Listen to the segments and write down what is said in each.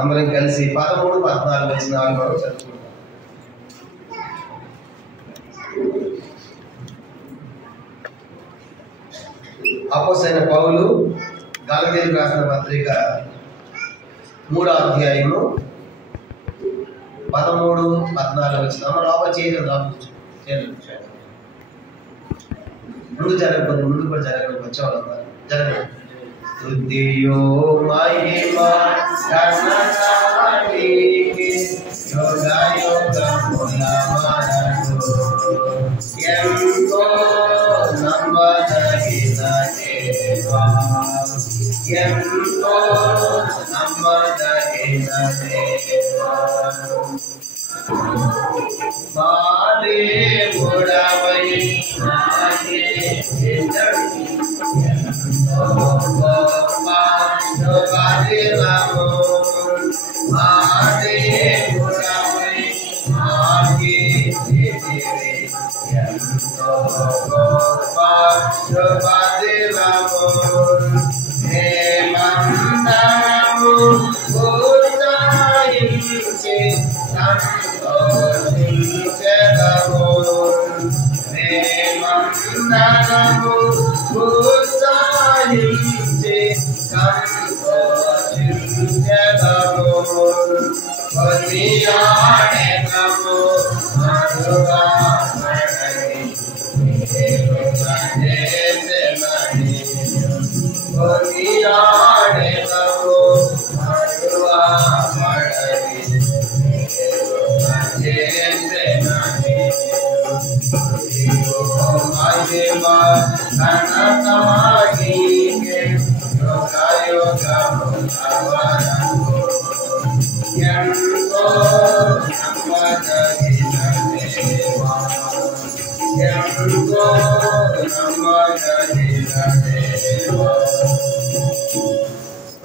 అందరం కలిసి 13, 14 వచనాలు మనం చదువుకుంటాం. అపోస్తలుడైన పౌలు గలతీయులకు రాసిన పత్రిక 3వ అధ్యాయము 13, 14 వచనం. లోపల ముందు జరగకపోతే ముందు కూడా జరగడానికి వచ్చేవాళ్ళంతా జరగదు. స్తుతియో మహిమా ఘనతానికి యోగ యోగముల మనకు ఎంతో నమ్మదగిన దేవా, ఎంతో నమ్మదగిన దేవా, మా దేవుడవై మాకే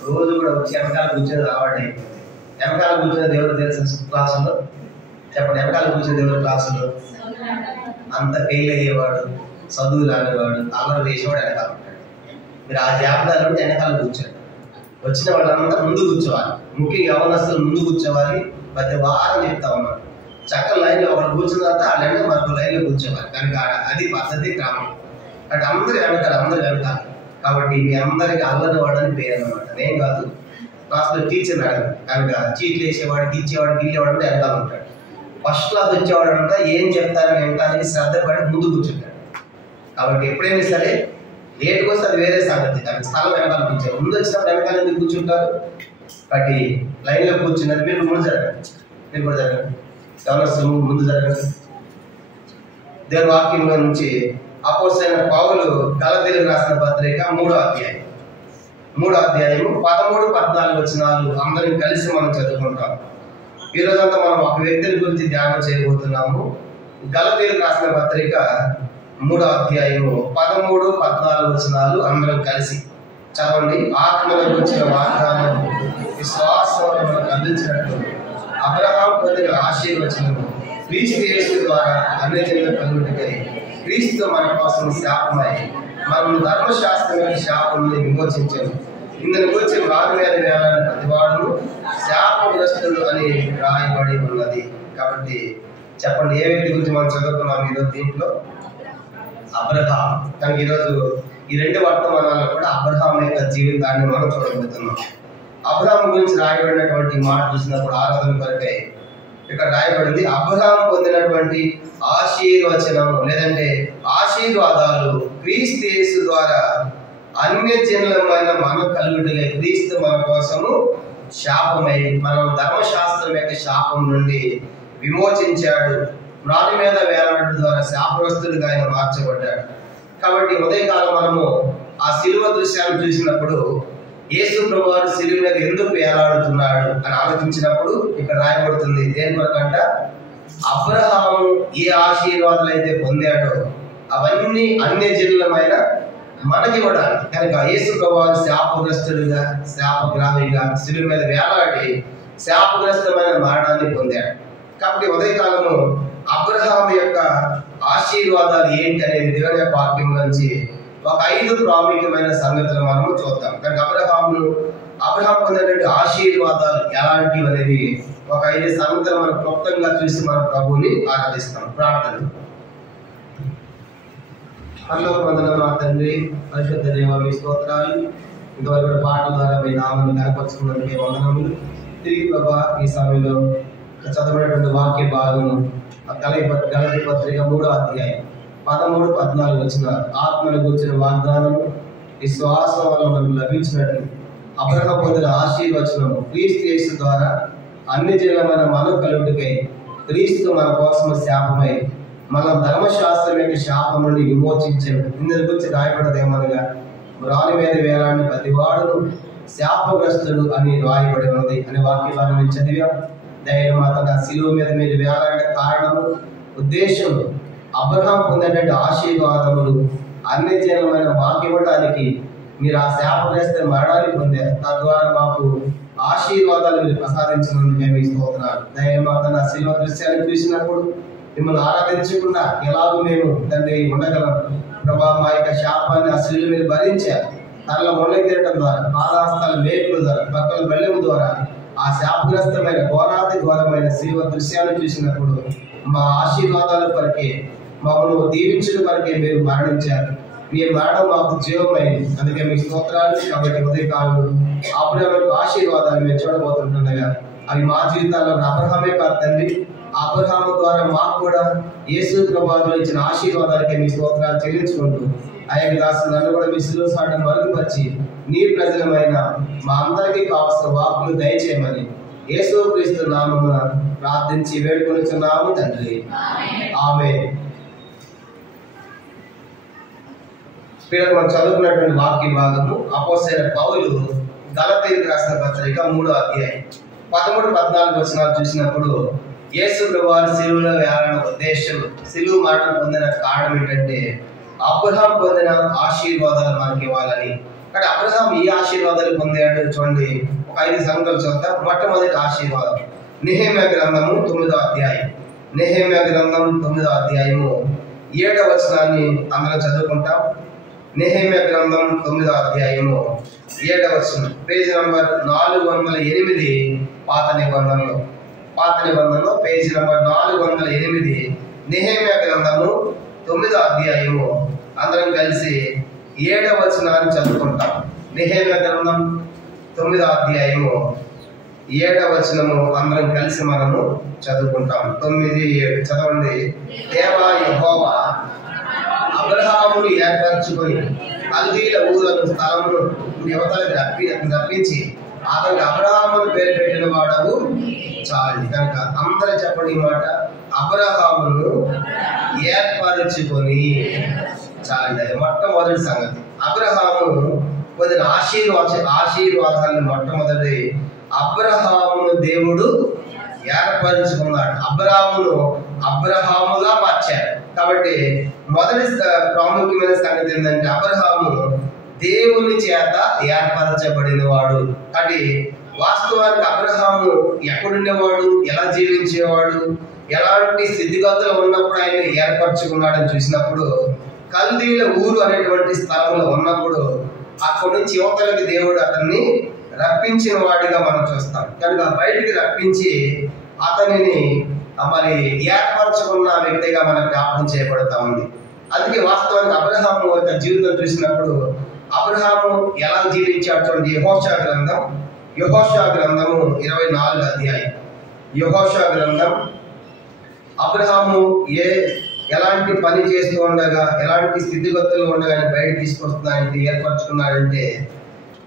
రోజు కూడా వచ్చి వెనకాల కూర్చొని రావడం. వెనకాల కూర్చునే దేవుడు తెలుసు క్లాసులో చెప్పండి. వెనకాల కూర్చునే దేవుడు క్లాసులో అంత ఫెయిల్ అయ్యేవాడు, చదువు రానివాడు, అల్లరి వేసేవాడు వెనకాల ఉంటాడు. మీరు ఆ జాబితాలో వెనకాల కూర్చోండి. వచ్చిన వాళ్ళంతా ముందు కూర్చోవాలి. ముఖ్యంగా యవనస్తులు ముందు కూర్చోవాలి. ప్రతి వారం చెప్తా ఉన్నాడు. చక్కని లైన్లో ఒకరు కూర్చున్న తర్వాత ఆ లైన్లో మరొక లైన్లో కూర్చోవాలి. కనుక అది పద్ధతి, క్రమం. అంటే అందరూ వెనకాల. కాబట్టి మీ అందరికి అల్లరి వాడని పేరు అనమాట. నేను కాదు, క్లాస్లో టీచర్ని అడగదు. కనుక చీట్లు వేసేవాడు, గిచ్చేవాడు, గిల్లేవాడు అంటే వెనకాల ఉంటాడు. ఫస్ట్ క్లాస్ వచ్చేవాడు అంతా ఏం చెప్తారని వింటానని శ్రద్ధపడి ముందు కూర్చుంటాడు. కాబట్టి ఎప్పుడైనా సరే లేట్కి వస్తే అది వేరే సంగతి. దానికి స్థలం వెనకాల కూర్చోరు. ముందు వచ్చినప్పుడు వెనకాల ఎందుకు కూర్చుంటారు? కాబట్టి లైన్లో కూర్చున్నారు. మీరు ముందు జరగండి, మీరు కూడా జరగండి. గమనిస్తూ ముందు జరగండి. దేవుని వాక్యంలో నుంచి అపోస్తలుడైన పౌలు గలతీయులకు రాసిన పత్రిక 3వ అధ్యాయం 13, 14 వచనాలు అందరం కలిసి మనం చదువుకుంటాం. ఈ రోజంతా మనం ఒక వ్యక్తిని గురించి ధ్యానం చేయబోతున్నాము. గలతీయులకు రాసిన పత్రిక 3వ అధ్యాయము 13, 14 వచనాలు అందరం కలిసి చదవండి. ఆత్మలో వచ్చిన వాగ్దానం విశ్వాసం మనకు అందించినట్టు అబ్రహాము పొందిన ఆశీర్వచనము క్రీస్తు యేసు ద్వారా అన్ని జనుల కలుగుటకై క్రీస్తు మన కోసం శాపమై మనల్ని ధర్మశాస్త్రం యొక్క శాపం నుండి విమోచించారు. ఇందుని గురించి వారి మీద వేయాలని ప్రతివాడును శాపగ్రస్తుడు అని రాయబడి ఉన్నది. కాబట్టి చెప్పండి, ఏ వ్యక్తి గురించి మనం చదువుకున్నాం ఈరోజు? దీంట్లో అబ్రహాం. కనుక ఈరోజు ఈ 2 వర్తమానాల్లో కూడా అబ్రహాం యొక్క జీవితాన్ని మనం చూడబోతున్నాం. అబ్రహాం గురించి రాయబడినటువంటి మాట చూసినప్పుడు ఆరాధన కొరకై ఇక్కడ రాయబడింది, అబ్రహాం పొందినటువంటి ఆశీర్వచనం లేదంటే ఆశీర్వాదాలు క్రీస్తు యేసు ద్వారా అన్యజనులమైన మనం కలుగుటలే. క్రీస్తు మన కోసము శాపమై మనం ధర్మశాస్త్రం యొక్క శాపం నుండి విమోచించాడు. రాణి మీద వేలాడడం ద్వారా శాపగ్రస్తుడిగా ఆయన మార్చబడ్డాడు. కాబట్టి ఉదయకాలం మనము ఆ శిలువ దృశ్యాన్ని చూసినప్పుడు యేసు ప్రభువారు శిలువ మీద ఎందుకు వేలాడుతున్నాడు అని ఆలోచించినప్పుడు ఇక్కడ రాయబడుతుంది. దేని వరకంట అబ్రహాము ఏ ఆశీర్వాదాలు అయితే పొందాడో అవన్నీ అన్యజనులమైన మనకి కూడా. కనుక యేసు ప్రభువారు శాపగ్రస్తుడిగా, శాపగ్రాహిగా శిలువ మీద వేలాడి శాపగ్రస్తమైన మరణాన్ని పొందాడు. కాబట్టి ఉదయకాలము అబ్రహాము యొక్క ఆశీర్వాదాలు ఏంటి అనేది దేవుని వాక్యం నుంచి ఒక 5 ప్రాముఖ్యమైన సంగతులు మనము చూద్దాం. కనుక అబ్రహాము అబ్రహాం పొందినటువంటి ఆశీర్వాదాలు ఎలాంటివి అనేది ఒక 5 సంగతులు మనం క్లుప్తంగా చూసి మన ప్రభువుని ఆరాధిస్తాం. ప్రార్థన. పరలోకమందున్న మా తండ్రి, పరిశుద్ధ దేవ, మీ స్తోత్రాలు. ఇంతవరకు పాటల ద్వారా మీ నామాన్ని కనపరుచుకున్నందుకే వందనములు. తిరిగి ప్రభా ఈ సమయంలో చదవబడినటువంటి వాక్య భాగము గలతీ పత్రిక 3వ అధ్యాయం 13, 14 వచ్చిన ఆత్మను గురించిన వాగ్దానము విశ్వాసం వల్ల మనకు లభించినట్లు అబ్రహాము పొందిన ఆశీర్వచనము క్రీస్తు యేసు ద్వారా అన్ని జనులమైన మనం కలుగుటకై క్రీస్తు మన కోసం శాపమై మన ధర్మశాస్త్రం యొక్క శాపం నుండి విమోచించను. ఇందులో గురించి రాయబడదేమనగా రాని మీద వేలాడిన ప్రతివాడును శాపగ్రస్తుడు అని రాయబడి ఉన్నది అనే వాక్యాలను మేము చదివాం. ధైర్యం మాత్రం శిలువ మీద మీరు వేలాడిన కారణము ఉద్దేశం అబ్రహాము పొందేటువంటి ఆశీర్వాదములు అన్ని జనులమైన మాకు ఇవ్వడానికి మీరు ఆ శాపగ్రస్త మరణాన్ని పొందారు. తద్వారా మాకు ఆశీర్వాదాలు మీరు ప్రసాదించినందుకు మేము స్తోత్రాలు. ధైర్యం మాత్రం ఆ శిలువ దృశ్యాన్ని చూసినప్పుడు మిమ్మల్ని ఆరాధించకుండా ఎలాగో మేము తండ్రి ఉండగలం ప్రభా. మా యొక్క శాపాన్ని ఆ శిలువ మీరు భరించారు. తనలో మొండె తీరటం ద్వారా, పాదహస్తాల మేకుల ద్వారా, పక్కల బెల్లెం ద్వారా ఆ శాపగ్రస్తమైన ఘోరాతి ఘోరమైన శిలువ దృశ్యాన్ని చూసినప్పుడు మా ఆశీర్వాదాల కొరకే, మమ్మల్ని దీవించడం కొరకే మీరు మరణించారు. మీ మరణం మాకు జీవమైంది. అందుకే మీ స్తోత్రాలు. కాబట్టి ఉదయకాలం అబ్రహాము ఆశీర్వాదాలు మేము చూడబోతుంటుండగా అవి మా జీవితాల్లో అబ్రహామే కాదు తండ్రి, అబ్రహాము ద్వారా మాకు కూడా యేసు ప్రభువులో ఇచ్చిన ఆశీర్వాదాలకే మీ స్తోత్రాలు చెల్లించుకుంటూ ఆయన దాసులు నన్ను కూడా మీ శిలువ సాటను మరుగుపరిచి నీ ప్రజలమైన మా అందరికీ కావాల్సిన వాక్కులు దయచేయమని యేసుక్రీస్తు నామమున ప్రార్థించి వేడుకొనుచున్నాము తండ్రి. ఆమేన్. పిల్లలు మనం చదువుకున్నటువంటి వాక్య భాగము అపోస్తలుడైన పౌలు గలతీయులకు రాసిన పత్రిక 3వ అధ్యాయం 13, 14 వచనాలు చూసినప్పుడు యేసు ప్రభువు శిలువలో వేలాడిన ఉద్దేశం, శిలువ మరణం పొందిన కారణం ఏంటంటే అబ్రహాము పొందిన ఆశీర్వాదాలు మనకి ఇవ్వాలని. కానీ అబ్రహాము ఈ ఆశీర్వాదాలు పొందాడు. చూడండి, ఒక 5 సంగతులు చూద్దాం. మొట్టమొదటి ఆశీర్వాదం నెహెమ్యా గ్రంథము 9వ అధ్యాయం. నెహెమ్యా గ్రంథం 9వ అధ్యాయము 7వ వచనాన్ని అందరం చదువుకుంటాం. నెహెమ్యా గ్రంథం 9వ అధ్యాయము 7వ వచనం, పేజీ నంబర్ 408 పాత నిబంధనలో పేజీ నంబర్ 408 నెహెమ్యా గ్రంథము 9వ అధ్యాయము అందరం కలిసి 7వ వచనాన్ని చదువుకుంటాం. నెహెమ్యా గ్రంథం 9వ అధ్యాయము 7వ వచనము అందరం కలిసి మనము చదువుకుంటాం. 9, 7 చదవండి. దేవా యెహోవా అబ్రహామును ఏర్పరచుకొని కల్దీయుల ఊరను స్థలమును యువతలకు రప్పించి అతనికి అబ్రహామును పేరు పెట్టిన వాడవు చాలు. కనుక అందరూ చెప్పండి ఈ మాట, అబ్రహామును ఏర్పరచుకొని చాలు. అది మొట్టమొదటి సంగతి. అబ్రహాము పొందిన ఆశీర్వాదాలను మొట్టమొదటి అబ్రహామును దేవుడు ఏర్పరచుకున్నాడు. అబ్రహాముగా మార్చారు. కాబట్టి మొదటి ప్రాముఖ్యమైన సంగతి ఏంటంటే అబ్రహాము దేవుని చేత ఏర్పరచబడిన వాడు. అంటే వాస్తవానికి అబ్రహాము ఎక్కడుండేవాడు, ఎలా జీవించేవాడు, ఎలాంటి స్థితిగతులు ఉన్నప్పుడు ఆయన ఏర్పరచుకున్నాడని చూసినప్పుడు కల్దీయుల ఊరు అనేటువంటి స్థలంలో ఉన్నప్పుడు అక్కడి నుంచి యువతలకి దేవుడు అతన్ని రప్పించిన వాడిగా మనం చూస్తాం. కనుక బయటికి రప్పించి అతనిని మరి ఏర్పరచుకున్న వ్యక్తిగా మనకు జ్ఞాపకం చేయబడతా ఉంది. అందుకే వాస్తవానికి అబ్రహాము యొక్క జీవితం చూసినప్పుడు అబ్రహాము ఎలా జీవించాడు చూడండి. యెహోషువ గ్రంథము 24వ అధ్యాయం. యెహోషువ గ్రంథం అబ్రహాము ఎలాంటి పని చేస్తూ ఉండగా, ఎలాంటి స్థితిగతులు ఉండగా బయటకు తీసుకొస్తున్నాడంటే ఏర్పరచుకున్నాడంటే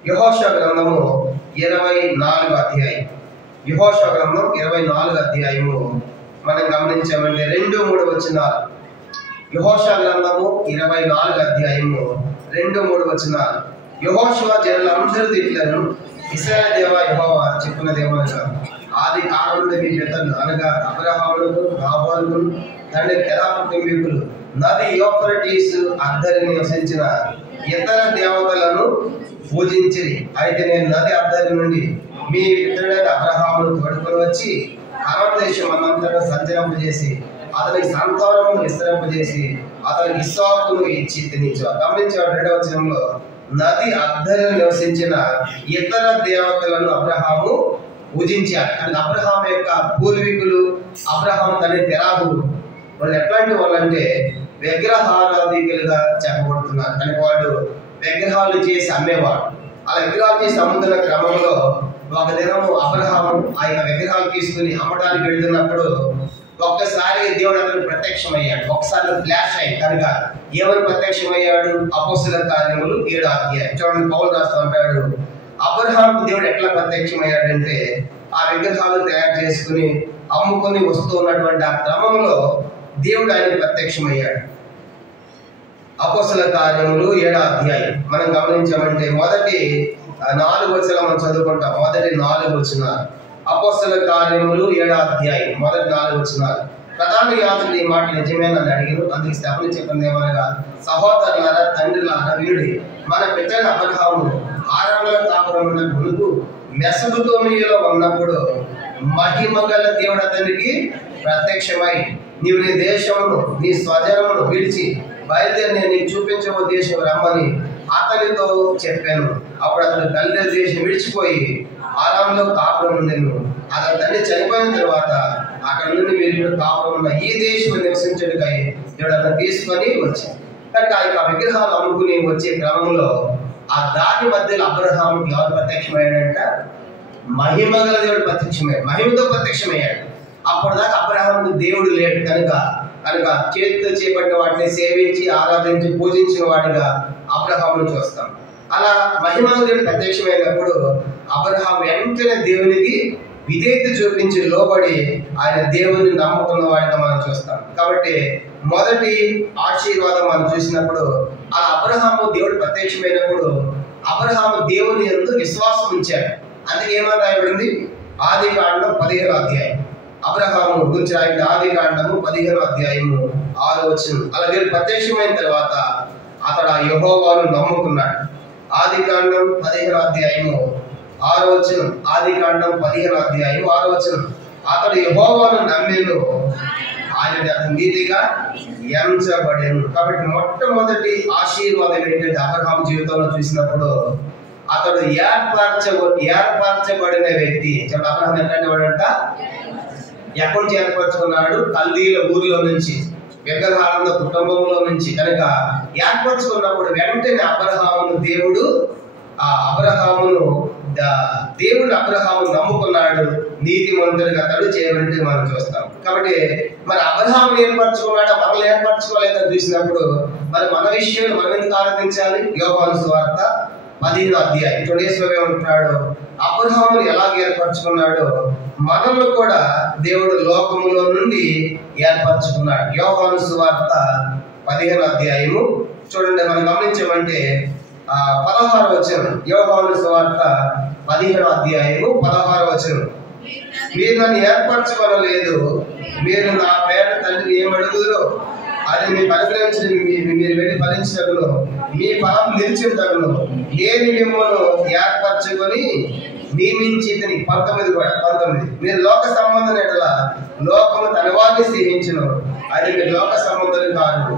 యెహోషువ గ్రంథము 24వ అధ్యాయం. యెహోషువ గ్రంథం 24వ అధ్యాయము మనం గమనించామంటే 2, 3 వచనాలు. యెహోషువ గ్రంథము 24వ అధ్యాయము 2, 3 వచనాలు. యెహోషువ జనులందరూ తిట్లను, ఇశ్రాయేలు దేవా యెహోవా చెప్పినదేమనగా ఆది కాలంలో మీ పెద్దలు అనగా అబ్రహాములకు, నాహోరుకు, తండ్రి తెరా కుటుంబీకులు నది యూఫ్రటీస్ అద్దరిని నివసించిన ఇతర దేవతలను పూజించిరి. అయితే నేను నది అద్దరి నుండి మీ పితరుడైన అబ్రహామును తోడుకొని వచ్చి కనాను దేశం అన్నంతటా సంచరింపజేసి అతనికి సంతానమును విస్తరింపజేసి అతనికి ఇస్సాకును ఇచ్చి తినించారు. గమనించాడు 2వ వచనంలో నది అద్దరిలో నివసించిన ఇతర దేవతలను అబ్రహాము పూజించారు. కానీ అబ్రహాం యొక్క పూర్వీకులు, అబ్రహాం తండ్రి తెరాహులు, వాళ్ళు ఎట్లాంటి వాళ్ళంటే విగ్రహారాధికులుగా చెప్పబడుతున్నారు. కానీ వాళ్ళు విగ్రహాలు చేసి అమ్మేవాడు. అలా విగ్రహాలు చేసి అమ్ముతున్న క్రమంలో ఒక దినము అబ్రహాము ఆ యొక్క విగ్రహాలు తీసుకుని అమ్మడానికి వెళ్తున్నప్పుడు ఒక్కసారి దేవుడు అతను ప్రత్యక్షమయ్యాడు. ఒకసారి ఫ్లాష్ అయ్యి కనుక ఎవరు ప్రత్యక్షమయ్యాడు? అపోస్తలుల కార్యములు 7వ అధ్యాయం చూడండి. పౌలు రాస్తూ ఉంటాడు, అబ్రహాం దేవుడు ఎట్లా ప్రత్యక్షమయ్యాడంటే ఆ విగ్రహాలు తయారు చేసుకుని అమ్ముకొని వస్తూ ఉన్నటువంటి ఆ క్రమంలో దేవుడు ఆయన ప్రత్యక్షమయ్యాడు. అపోస్తలుల కార్యములు 7వ అధ్యాయం మనం గమనించామంటే మొదటి 4 వచనాలు మనం చదువుకుంటాం. మొదటి 4 వచనాలు అపోస్తలుల కార్యములు 7వ అధ్యాయం మొదటి 4 వచనాలు. ప్రధాన యాజకుడు ఈ మాట నిజమేనని అడిగారు. అందుకు స్తెఫను చెప్పింది ఏమనగా, సహోదరులారా, తండ్రులారా, వీడు మన పితరుడు అబ్రహాము హారానుల కాపురమున మునుపు మెసొపొతామియాలో ఉన్నప్పుడు మహిమగల దేవుడు అతనికి ప్రత్యక్షమై, నీవు నీ దేశమును నీ స్వజనమును విడిచి బయలుదేరి నేను నీకు చూపించబో దేశం రమ్మని అతనితో చెప్పాను. అప్పుడు అతను గలిలయ దేశం విడిచిపోయి హారానులో కాపురం ఉండెను. అతని తండ్రి చనిపోయిన తర్వాత అక్కడ నుండి మీరు కాపురం ఉన్న ఈ దేశం నివసించడుకై దేవుడు అతను తీసుకొని వచ్చాను. కనుక ఆ యొక్క విగ్రహాలు అమ్ముకుని వచ్చే క్రమంలో ఆ దారి మధ్యలో అబ్రహాముకి ఎవరు ప్రత్యక్షమయ్యాడంట? మహిమగల దేవుడు ప్రత్యక్షమయ్యాడు, మహిమతో ప్రత్యక్షమయ్యాడు. అప్పటిదాకా అబ్రహాముకు దేవుడు లేడు కనుక చేతితో చేపట్టిన వాటిని సేవించి ఆరాధించి పూజించిన వాడిగా అబ్రహామును చూస్తాం. అలా మహిమగల దేవుడు ప్రత్యక్షమైనప్పుడు అబ్రహాం వెంటనే దేవునికి విధేయత చూపించి లోబడి ఆయన దేవుని నమ్ముకున్న వాడిగా మనం చూస్తాం. కాబట్టి మొదటి ఆశీర్వాదం మనం చూసినప్పుడు ఆ అబ్రహాము దేవుడు ప్రత్యక్షమైనప్పుడు అబ్రహాము దేవుని యందు విశ్వాసం ఉంచాడు. అందుకే ఏమని రాయబడింది? ఆదికాండం 15వ అధ్యాయం అబ్రహాము గురించి రాయబడిన ఆదికాండము 15వ అధ్యాయము 6వ వచనం. అలా దేవుడు ప్రత్యక్షమైన తర్వాత అతడు ఆ యెహోవాను నమ్ముకున్నాడు. ఆదికాండం 15వ అధ్యాయము 6వ వచనం. ఆదికాండం 15వ అధ్యాయం 6వ వచనం. అతడు యెహోవాను నమ్మెను, ఆయన అతను నీతిగా ఎంచబడెను. కాబట్టి మొట్టమొదటి ఆశీర్వాదం ఏంటంటే అబ్రహాం జీవితంలో చూసినప్పుడు అతడు ఏర్పరచబడిన వ్యక్తి. అబ్రహాం ఎట్లాంటి వాడంట? ఎక్కడి నుంచి ఏర్పరచుకున్నాడు? కల్దీల ఊరిలో నుంచి, విగ్రహాల కుటుంబంలో నుంచి. కనుక ఏర్పరచుకున్నప్పుడు వెంటనే దేవుడు అబ్రహాము నమ్ముకున్నాడు, నీతిమంతుడిగా అతడు చేయబడి మనం చూస్తాం. కాబట్టి మరి అబ్రహాము ఏర్పరచుకున్నాడు, మనల్ని ఏర్పరచుకోలేదని చూసినప్పుడు మరి మన విషయంలో మనం ఎందుకు ఆరాధించాలి? యోహాను సువార్త 15వ అధ్యాయం చూడేశ్వరే ఉంటున్నాడు, అబ్రహామును ఎలాగ ఏర్పరచుకున్నాడో మనల్ని కూడా దేవుడు లోకములో నుండి ఏర్పరచుకున్నాడు. యోహాను సువార్త 15వ అధ్యాయము చూడండి, మనం గమనించామంటే 16వ వచనం. యోహాను సువార్త 15వ అధ్యాయము 16వ వచనం. మీరు నన్ను ఏర్పరచుకోలేదు, మీరు నా పేర తండ్రి ఏమడుగుదో అది మీకు అనుగ్రహించిన మీరు వెళ్ళి ఫలించినట్లు మీ ఫలం నిలిచిందను నేను మిమ్మల్ని ఏర్పరచుకొని నియమించి 19 మీరు లోక సంబంధం ఎడల లోకము తన వారిని స్నేహించును, అది మీరు లోక సంబంధం కాదు,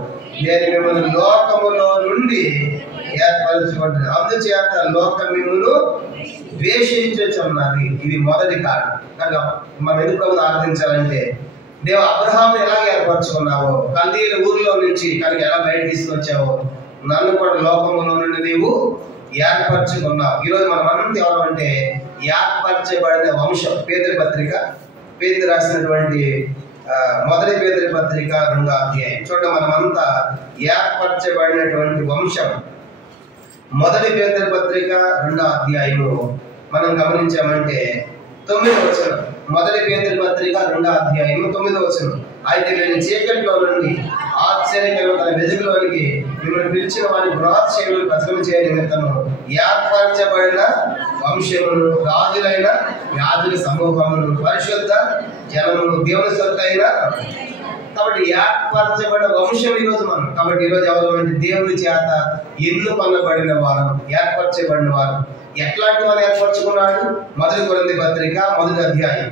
నేను మిమ్మల్ని లోకములో నుండి ఏర్పరచుకుంటున్నాను, అందుచేత లోకం మిమ్మల్ని ద్వేషించుచున్నది. ఇది మొదటి కారణం. కనుక మనం ఎందుకు ఆరాధించాలంటే దేవు అబ్రహాము ఎలా ఏర్పరచుకున్నావో, కల్దీల ఊరిలో నుంచి కనుక ఎలా బయట తీసుకొచ్చావో నన్ను కూడా లోకములో నుండి నీవు ఏర్పరచుకున్నావు. ఈరోజు మనం అంతా ఎవరు అంటే ఏర్పరచబడిన వంశం. పేతురు రాసినటువంటి మొదటి పేతురు పత్రిక 2వ అధ్యాయం చూడండి, మనమంతా ఏర్పరచబడినటువంటి వంశం. మొదటి పేతురు పత్రిక 2వ అధ్యాయము మనం గమనించామంటే 9వ వచనం. మొదటి పేతురు పత్రిక 2వ అధ్యాయము 9వ వచనం. అయితే మీరు చీకటిలో నుండి ఆశ్చర్యకరమైన తన వెలుగులోనికి మిమ్మల్ని పిలిచిన వారి బృహత్సేవలు ప్రసవం చేయ నిమిత్తము ఏర్పరచబడిన వంశమును, రాజులైన యాజుల సమూహమును, పరిశుద్ధ జనమును, దేవుని సొత్తైన. కాబట్టి ఏర్పరచబడిన వంశం ఈరోజు మనం. కాబట్టి ఈరోజు ఎవరు అంటే దేవుని చేత ఎన్నుకొనబడిన వారు, ఏర్పరచబడిన వారు. ఎట్లాంటి వారు ఏర్పరచుకున్నాడు? మొదటి కొరింథీ పత్రిక 1వ అధ్యాయం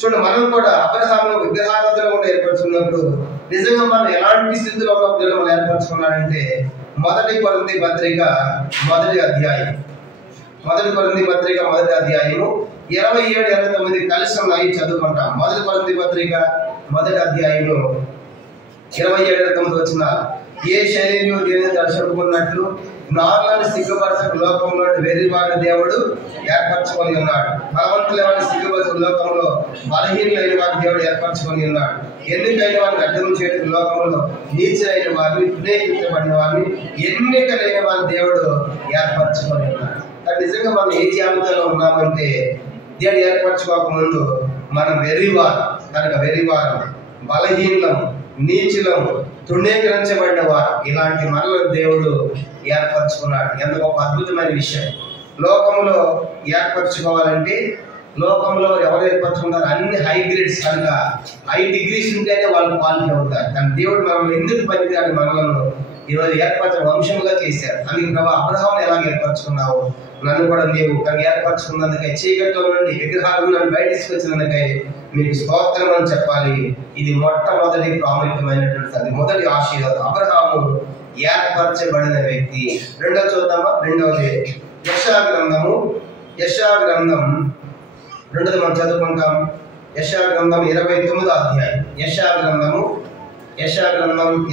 చూడండి. మనం కూడా అబ్రహాము విగ్రహారాధన కూడా ఏర్పరచుకున్నప్పుడు నిజంగా మనం ఎలాంటి స్థితిలో ఉన్నప్పుడు మనం ఏర్పరచుకున్నాడంటే మొదటి కొరింథీ పత్రిక మొదటి అధ్యాయం 27-29 కలిసి ఉన్నాయి, చదువుకుంటాం. మొదటి కొరింథీ పత్రిక మొదటి అధ్యాయంలో 27-29 వచ్చిన, ఏ శరీరం దేని దర్శకున్నట్లు నాలుగు సిగ్గుపరచక లోకంలో వెర్రివాడిని దేవుడు ఏర్పరచుకొని ఉన్నాడు. బలవంతులైన సిగ్గుపరచక లోకంలో బలహీనులైన వారిని దేవుడు ఏర్పరచుకొని ఉన్నాడు. ఎన్నికైన వారిని అర్థం చేయడం లోకంలో నీచైన వారిని, పునీకరించబడిన వారిని, ఎన్నికలైన వారిని దేవుడు ఏర్పరచుకొని ఉన్నాడు. నిజంగా మనం ఏ జాబితాలో ఉన్నామంటే, దేవుడు ఏర్పరచుకోక ముందు మనం వెర్రివారు కనుక వెర్రివారు, బలహీనము, నీచులము, తృణీకరించబడిన వారు, ఇలాంటి మనలను దేవుడు ఏర్పరచుకున్నాడు. ఎంత గొప్ప అద్భుతమైన విషయం. లోకంలో ఏర్పరచుకోవాలంటే లోకంలో ఎవరు ఏర్పరచుకున్నారు? అన్ని హై గ్రేడ్స్ కనుక హై డిగ్రీస్ ఉంటేనే వాళ్ళు క్వాలిఫై అవుతారు. కానీ దేవుడు మనల్ని ఎందుకు పనికిరాని మనలను ఈరోజు ఏర్పరచడం వంశముగా చేశారు. అందుకే ప్రభా, అబ్రహాం ఎలాగ ఏర్పరచుకున్నావు, నన్ను కూడా నీవు కానీ ఏర్పరచుకున్నందుకై, చీకట్లో నుండి విగ్రహాలు నన్ను బయట తీసుకొచ్చినందుకై మీకు స్తోత్రం అని చెప్పాలి. ఇది మొట్టమొదటి ప్రాముఖ్యమైనటువంటి, అది మొదటి ఆశీర్వాదం. అబ్రహాము ఏర్పరచబడిన వ్యక్తి. రెండవ చూద్దామా? రెండవది యెషయా గ్రంథం రెండోది మనం చదువుకుంటాం. యెషయా గ్రంథం 29వ అధ్యాయం. యెషయా గ్రంథం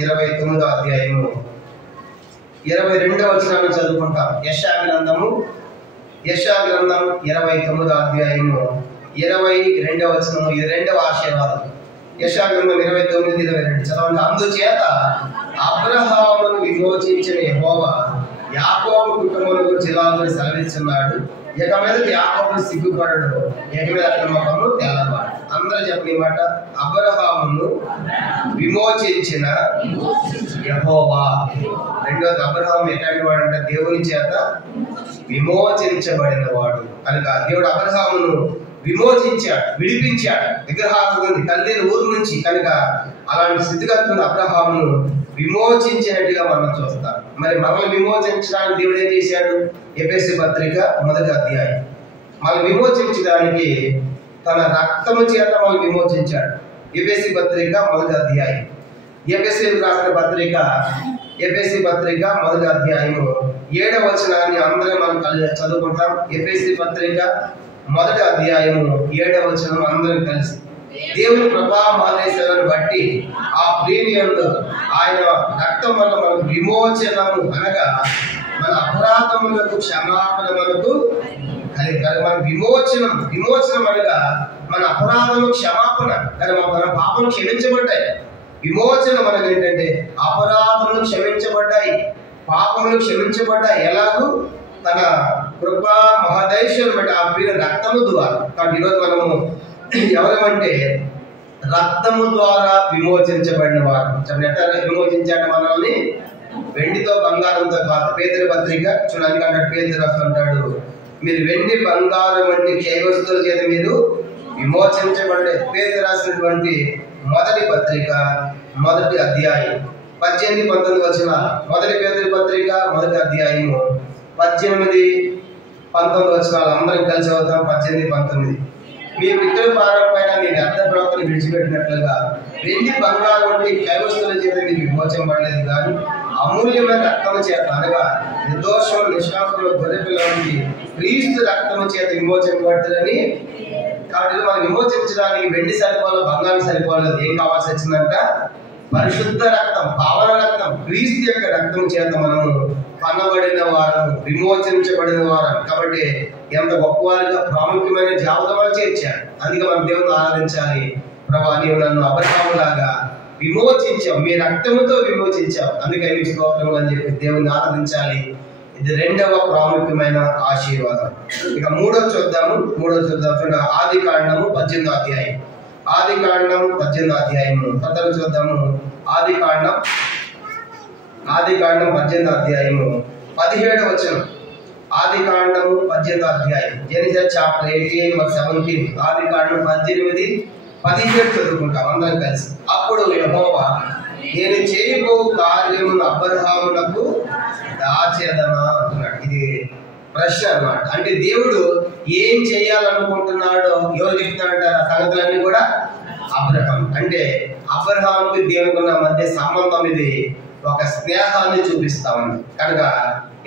29వ అధ్యాయము 22వ వచనాన్ని చదువుకుంటాం. యెషయా గ్రంథం 29వ అధ్యాయము 22వ వచనము. ఇది రెండవ ఆశీర్వాదం. యెషయా గ్రంథం 29:22 చదవండి. అందుచేత అబ్రహామును విమోచించిన యెహోవా యాకోబు కుటుంబములకు జిలాలను సెలవిస్తున్నాడు. ఇక మీద యాకోబు సిగ్గుపడడు, ఇక మీద అక్రమము తెల్లవాడు. అందరూ చెప్పిన మాట, అబ్రహామును విమోచించిన యెహోవా. రెండోది, అబ్రహాము ఎట్లాంటి వాడు అంటే దేవుని చేత విమోచించబడిన వాడు కనుక దేవుడు అబ్రహామును విమోచించాడు, విడిపించాడు విగ్రహాల నుండి, కల్దీల ఊరు నుంచి. కనుక అలాంటి స్థితిగతులను అబ్రహామును విమోచించినట్టుగా మనం చూస్తాం. మరి మనల్ని విమోచించడానికి దేవుడు ఏం చేశాడు? ఎఫెసీ పత్రిక మొదటి అధ్యాయం. మనం విమోచించడానికి తన రక్తము చేత మనం విమోచించాడు. ఎఫెసీ పత్రిక మొదటి అధ్యాయం. ఎఫెసీ రాసిన పత్రిక మొదటి అధ్యాయము 7వ వచనాన్ని అందరం మనం చదువుకుంటాం. ఎఫెసీ పత్రిక మొదటి అధ్యాయము 7వ వచనం అందరం కలిసి. దేవుని ప్రభావాలను బట్టి ఆ ప్రీమియంలో ఆయన రక్తం వల్ల మనకు విమోచనము అనగా మన అపరాధములకు క్షమాపణ మనకు కలిగారు. మన విమోచనం అనగా మన అపరాధము క్షమాపణ, కానీ మన పాపం క్షమించబడ్డాయి. విమోచనం అనగా ఏంటంటే అపరాధములు క్షమించబడ్డాయి, పాపములు క్షమించబడ్డాయి. ఎలాగూ తన కృపా మహదైశ్వర్యం బట్టి ఆ ప్రియ రక్తము ద్వారా. కాబట్టి ఈరోజు మనము ఎవరమంటే రక్తము ద్వారా విమోచించబడిన వారు. ఎట్లా విమోచించాడు మనల్ని? వెండితో బంగారంతో కాదు. పేతురు పత్రిక చూడడానికి అంటాడు, పేతురు అంటాడు, మీరు వెండి బంగారం వంటి క్షయ వస్తువుల చేత మీరు విమోచించబడే. పేతురు రాసినటువంటి మొదటి పత్రిక మొదటి అధ్యాయం 18-19 వచనాలు. మొదటి పేతురు పత్రిక మొదటి అధ్యాయము 18-19 వచనాలు అందరం కలిసి అవుతాం. 18-19. మీ పితృ పారంపైన మీ వ్యర్థ ప్రవర్తన విడిచిపెట్టినట్లుగా వెండి బంగారం వంటి కైవస్తుల చేత మీకు విమోచనబడలేదు, కానీ అమూల్యమైన రక్తము చేత అనగా నిర్దోషం నిష్కాంతులు గొర్రెపిల్ల వంటి క్రీస్తు రక్తము చేత విమోచనబడ్డారని. కాబట్టి మనం విమోచించడానికి వెండి సరిపోవాలి, బంగారం సరిపోలేదు. ఏం కావాల్సి వచ్చిందంట? పరిశుద్ధ రక్తం, పావన రక్తం, క్రీస్తు యొక్క రక్తం చేత మనము కనబడిన వారం, విమోచించబడిన వారం. కాబట్టి ఎంత గొప్పవారిగా ప్రాముఖ్యమైన జాబితాలు చేర్చాడు. అందుకే మనం దేవుని ఆరాధించాలి. ప్రభా, నీవు నన్ను అబ్రహాములాగా విమోచించావు, మీ రక్తముతో విమోచించావు, అందుకే మీ స్తోత్రము అని చెప్పి దేవుని ఆరాధించాలి. ఇది రెండవ ప్రాముఖ్యమైన ఆశీర్వాదం. ఇక మూడో చూద్దాము. చూడండి. ఆదికాండము 18వ అధ్యాయం. ఆదికాండం 18వ అధ్యాయము కథలు చూద్దాము. ఆదికాండం 18వ అధ్యాయము 17వ వచనం. ఆదికాండము 18వ అధ్యాయం. Genesis chapter 18-17. ఆదికాండం 18-17 చదువుకుంటాం అందరం కలిసి. అప్పుడు యెహోవా, నేను చేయబో కార్యమును అబ్రహామునకు దాచేదనా అంటున్నాడు. ఇది ప్రశ్న అన్నమాట. అంటే దేవుడు ఏం చేయాలనుకుంటున్నాడో ఎవరు చెప్తున్నాడంటారు? ఆ సంగతులన్నీ కూడా అబ్రహాం. అంటే అబ్రహాంకి దేవునికి ఉన్న మధ్య సంబంధం ఇది ఒక స్నేహాన్ని చూపిస్తా ఉంది. కనుక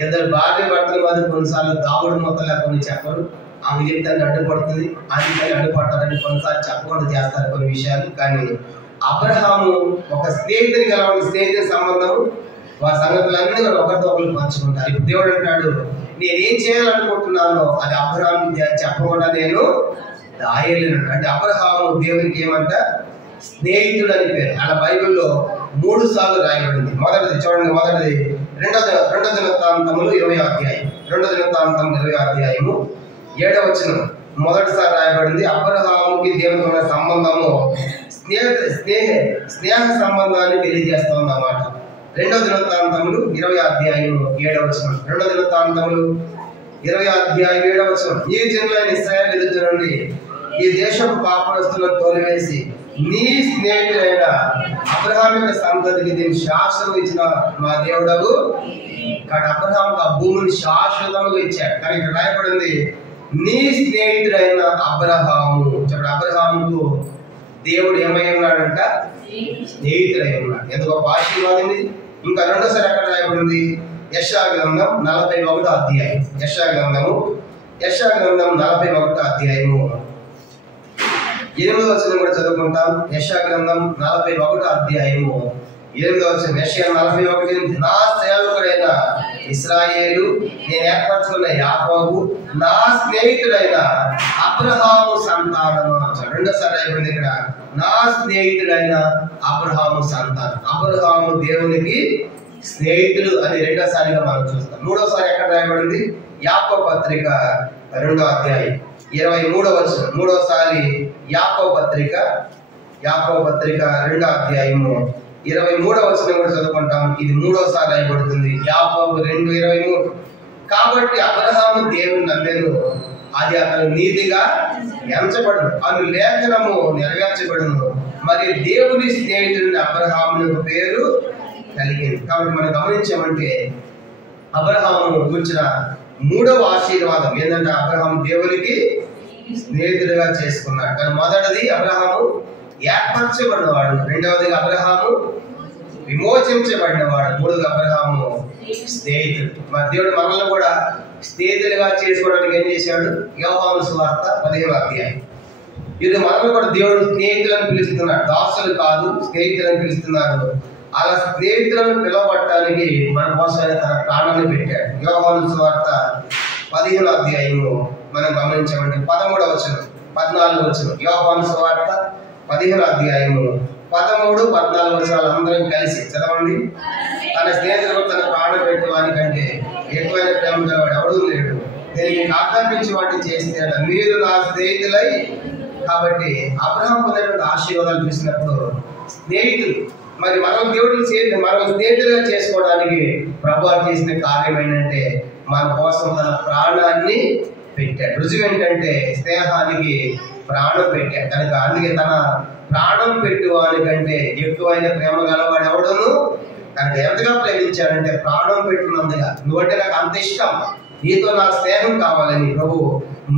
ఇద్దరు భార్య భర్తల మధ్య కొన్నిసార్లు దాగుడు మొత్తలా కొన్ని చెప్పరు, ఆమె జీవితాన్ని అడ్డుపడుతుంది, అందుకని అడ్డుపడతారని కొన్నిసార్లు చెప్పకుండా చేస్తారు కొన్ని విషయాలు. కానీ అబ్రహాము ఒక స్నేహితుని కలవాలి, స్నేహితుని సంబంధం, వారి సంగతులన్నీ ఒకరితో ఒకరు పంచుకుంటారు. ఇప్పుడు దేవుడు అంటాడు, నేనేం చేయాలనుకుంటున్నానో అది అబ్రహాము చెప్పకుండా నేను దాయలేను. అంటే అబ్రహాము దేవునికి ఏమంట స్నేహితుడు అని పేరు. అలా బైబిల్లో 3 సార్లు రాయబడింది. మొదటిది చూడండి, మొదటిది రెండో దినవృత్తాంతములు 20వ అధ్యాయం, 2 దినవృత్తాంతం 20వ అధ్యాయము 7వ వచనం మొదటిసారి రాయబడింది. అబ్రహాముకి దేవునికి ఉన్న సంబంధము స్నేహ సంబంధాన్ని తెలియజేస్తుంది అన్నమాట. 2వ దినవృత్తాంతములు 20వ అధ్యాయం 7వ వచనం, 2వ దినవృత్తాంతములు 20వ అధ్యాయం 7వ వచనం, ఈ జనులైన ఇశ్రాయేలు ఎదుట నుండి ఈ దేశపు పాపస్తులను తోలివేసి నీ స్నేహితుడైన అబ్రహాము యొక్క సంతతికి దీన్ని శాశ్వతం ఇచ్చిన మా దేవుడవు. ఇక్కడ అబ్రహాముకు ఆ భూమిని శాశ్వతంగా ఇచ్చాడు. కానీ ఇక్కడ రాయబడింది నీ స్నేహితుడైన అబ్రహాము. చెప్పండి, అబ్రహాముకు దేవుడు ఏమై ఉన్నాడంట? స్నేహితుడై ఉన్నాడు. ఎంత గొప్ప ఆశీర్వాదం ఇది. ఇంకా రెండోసారి ఎక్కడ రాయబడింది? యెషయా గ్రంథం 41వ అధ్యాయం, యెషయా గ్రంథం 41వ అధ్యాయము 8వ వచనం కూడా చదువుకుంటాం. యెషయా గ్రంథం 41వ అధ్యాయము 8వ వచనం, యెషయా 41, నా సేవకుడైన ఇశ్రాయేలు, నేను ఏర్పరచుకున్న యాకోబు, నా స్నేహితుడైన అబ్రహాము సంతానము. రెండోసారి అయిపోయింది ఇక్కడ, నా స్నేహితుడైన అబ్రహాము సంతానం. అబ్రహాము దేవునికి స్నేహితుడు అని రెండోసారిగా మనం చూస్తాం. మూడోసారి ఎక్కడ రాయబడింది? యాకోబు పత్రిక 2వ అధ్యాయం 23వ వచనం. మూడోసారి యాకోబు పత్రిక 2వ అధ్యాయము 23వ వచనం కూడా చదువుకుంటాం. ఇది మూడోసారి రాయబడుతుంది, యాకోబు 2:23. కాబట్టి అబ్రహాము దేవుని నమ్మెను, అది అతను నీతిగా ఎంచబడును, అను లేఖనము నెరవేర్చబడును, మరి దేవుని స్నేహితుడిని అబ్రహాము పేరు కలిగింది. కాబట్టి మనం గమనించామంటే అబ్రహాము గురించిన 3వ ఆశీర్వాదం ఏంటంటే అబ్రహాము దేవునికి స్నేహితుడిగా చేసుకున్నాడు. కానీ మొదటిది అబ్రహాము ఏర్పరచబడినవాడు, రెండవదిగా అబ్రహాము విమోచించబడినవాడు, మూడవది అబ్రహాము స్నేహితుడు. మరి దేవుడు మనల్ని కూడా స్నేహితుడిగా చేసుకోవడానికి ఏం చేశాడు? యోహాను సువార్త 15వ అధ్యాయం. ఇది మనల్ని కూడా దేవుడు స్నేహితులను పిలుస్తున్నాడు, దాసులు కాదు స్నేహితులను పిలుస్తున్నారు. అలా స్నేహితులను పిలవబట్టడానికి మన కోసం తన ప్రాణాన్ని పెట్టాడు. యోహాను సువార్త 15వ అధ్యాయము మనం గమనించామంటే 13వ వచనం 14వ వచనం, యోహాను సువార్త 15వ అధ్యాయము 13, 14 వచనాలు అందరం కలిసి చదవండి. తన స్నేహితులకు తన ప్రాణం పెట్టేవానికంటే ఎక్కువైన ప్రేమ గలవాడు ఎవడూ లేడు, నేను మీకు ఆజ్ఞాపించి వాటిని చేస్తే మీరు నా స్నేహితులై. కాబట్టి అబ్రహాం పొందినటువంటి ఆశీర్వాదాలు చూసినప్పుడు స్నేహితులు, మరి మనం దేవుడిని మనం స్నేహితులుగా చేసుకోవడానికి ప్రభువు చేసిన కార్యం ఏంటంటే మన కోసం తన ప్రాణాన్ని పెట్టాడు. రుజువు ఏంటంటే స్నేహానికి ప్రాణం పెట్టాడు. కనుక అందుకే తన ప్రాణం పెట్టువానికంటే ఎక్కువైన ప్రేమ గలవాడు ఎవడును. కనుక ఎంతగా ప్రేమించాడంటే ప్రాణం పెట్టినందుగా, నువ్వంటే నాకు అంత ఇష్టం, నీతో నాకు స్నేహం కావాలని ప్రభు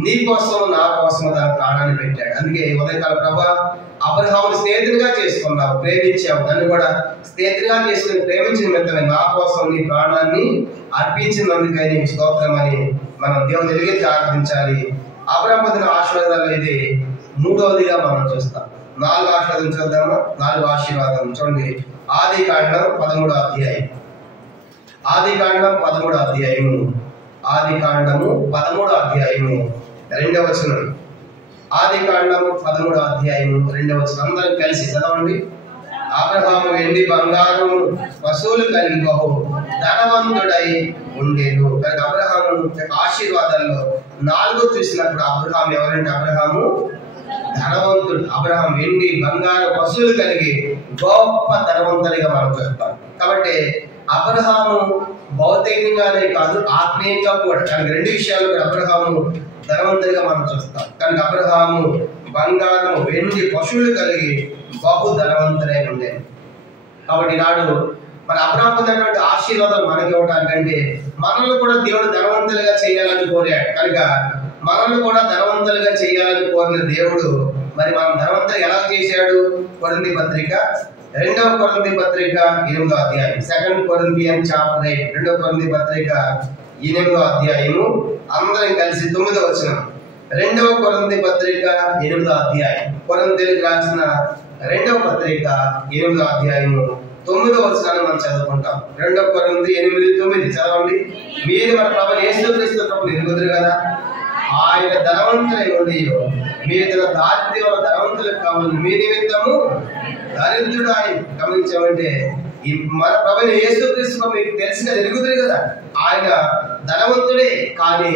నీ కోసం నా కోసం తన ప్రాణాన్ని పెట్టాడు. అందుకే ఉదయకాల ప్రభా అబ్రహాముని స్నేహితుడిగా చేసుకున్నావు, ప్రేమించావు, నన్ను కూడా స్నేహితుడిగా చేసుకుని ప్రేమించిన వెంటనే నా కోసం నీ ప్రాణాన్ని అర్పించినందుకై నీకు స్తోత్రం అని మనం దేవుని ఎలిగించి ఆరాధించాలి. అబ్రహాము పొందిన ఆశీర్వాదాలు ఇది మూడవదిగా మనం చూస్తాం. 4వ ఆశీర్వాదం చూద్దామా? 4వ ఆశీర్వాదం చూడండి, ఆదికాండం 13వ అధ్యాయం, ఆదికాండం 13వ అధ్యాయము, ఆదికాండము 13వ అధ్యాయము 2వ వచనం, ఆదికాండం 13వ అధ్యాయము 2వ వచనం అందరం కలిసి చదవండి. అబ్రహాము వెండి బంగారం పశువులు కలిగి బహు ధనవంతుడై ఉండేను. కనుక అబ్రహాము యొక్క ఆశీర్వాదాల్లో 4 చూసినప్పుడు అబ్రహాము ఎవరంటే అబ్రహాము ధనవంతుడు. అబ్రహాం వెండి బంగారు పశువులు కలిగి గొప్ప ధనవంతుడిగా మనం చూస్తాం. కాబట్టి అబ్రహాము భౌతికంగానే కాదు ఆత్మీయంగా కూడా, కనుక 2 విషయాలు అబ్రహాము ధనవంతుడిగా మనం చూస్తాం. కనుక అబ్రహాము బంగారము వెండి పశువులు కలిగి బహు ధనవంతుడై ఉండేది. కాబట్టి నాడు మన అబ్రహాము పొందినటువంటి ఆశీర్వాదాలు మనకి ఇవ్వడానికంటే మనల్ని కూడా దేవుడు ధనవంతులుగా చేయాలని కోరాడు. కనుక మనల్ని కూడా ధనవంతులుగా చేయాలని కోరిన దేవుడు మరి మనం ధనవంతులు ఎలా చేశాడు? కొరింథీ పత్రిక రెండవ కొరింథీ పత్రిక 8వ అధ్యాయం, 2 Corinthians chapter 8, 2 కొరింథీ పత్రిక 8వ అధ్యాయము, అందరం కలిసి 9వ వచనం. 2 కొరింథీ పత్రిక 8వ అధ్యాయం, కొరింథీయులకు రాసిన 2వ పత్రిక 8వ అధ్యాయము 9వ వచనాన్ని మనం చదువుకుంటాం. 2 కొరింథీ 8:9 చదవండి. మీరు మన ప్రభువు యేసుక్రీస్తు ప్రభువును ఎరుగుదురు కదా, ఆయన ధనవంతులై ఉండి మీరు తన దారిద్ర్యం ధనవంతులకు కావాలి, మీ నిమిత్తము దరిద్రుడు ఆయన. గమనించామంటే ఈ మన ప్రభువు యేసుక్రీస్తు మీకు తెలిసిన ఎరుగుదురు కదా, ఆయన ధనవంతుడే, కానీ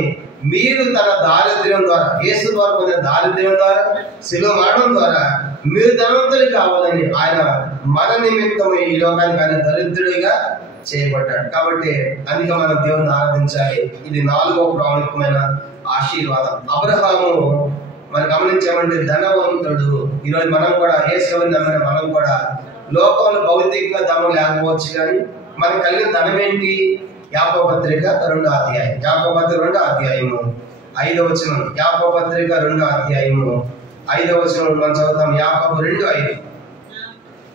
మీరు తన దారిద్ర్యం ద్వారా, యేసు ద్వారా పొందిన దారిద్ర్యం ద్వారా, శిలువ మరణం ద్వారా మీరు ధనవంతులు కావాలని ఆయన మన నిమిత్తం ఈ లోకానికి ఆయన దరిద్రుడిగా చేయబడ్డాడు. కాబట్టి అందుకే మనం దేవుని ఆరాధించాలి. ఇది 4వ ప్రాముఖ్యమైన ఆశీర్వాదం. అబ్రహాము మనం గమనించామంటే ధనవంతుడు. ఈరోజు మనం కూడా యేసుని నమ్మిన మనం కూడా లోకంలో భౌతికంగా ధనం లేకపోవచ్చు, కానీ మనకు కలిగిన ధనం ఏంటి? యాకోబు పత్రిక 2వ అధ్యాయం, యాకోబు పత్రిక 2వ అధ్యాయము 5వ వచనం, యాకోబు పత్రిక 2వ అధ్యాయము 5వ వచనం మనం చదువుతాం. యాకోబు 2:5.